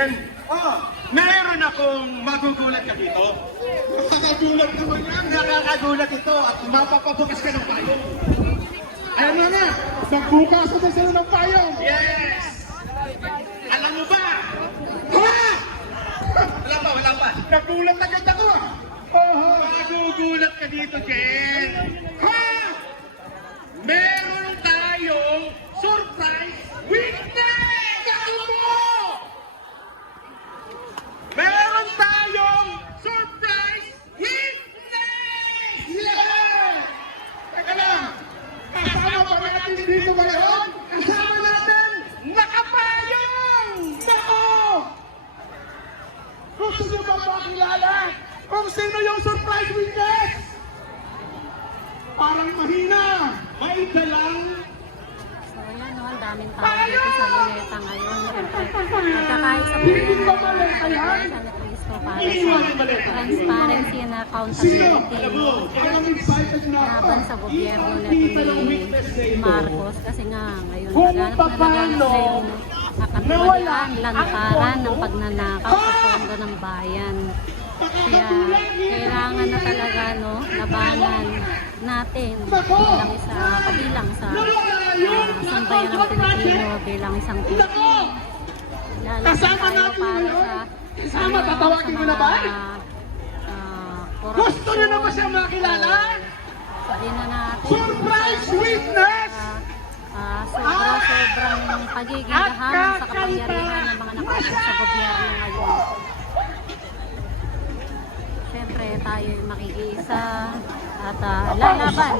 Jen. Meron akong magugulat ka dito. Nakakagulat naman yan. Nakakagulat ito at mapapabukas ka ng payong. Ayan na nga, nagbukas na sila ng payong. Yes! Alam mo ba? Ha? Wala pa. Nagulat agad ako. Magugulat ka dito, Jen. Ha? Meron tayong surprise witness! Ano mo? Meron tayong surprise witness! Yeah! Teka lang, kasama pa natin dito ngayon? Kasama natin? Nakapayong! Nako! Gusto niyo ba makilala kung sino yung surprise witness? Parang mahina. May dalang So yan no, ang daming tao dito sa Luneta ngayon. Nagkakaisa po Hindi yan ba maleta yan? sa Cristo para Hindi sa ba maleta? transparency and Sino? accountability Parang excited na ako. laban sa gobyerno na Hindi ito ka lang ni witness na ito. Marcos kasi nga ngayon Kung laganap paano na yung kakatiwalian, lantaran ng pagnanakaw sa pondo ng bayan. Kaya kailangan na talaga no, labanan natin kabilang sa sambayan ng Pilipino bilang isang Nako! Lalaban Kasama tayo natin para ngayon? sa Kasama, tatawagin mo na ba? Gusto niyo na ba siya makilala? Sabihin na natin. Surprise witness! Sobrang pagiging gahaman sa kapangyarihan ng mga nakaupo sa gobyerno ngayon. Siyempre tayo makikiisa at lalaban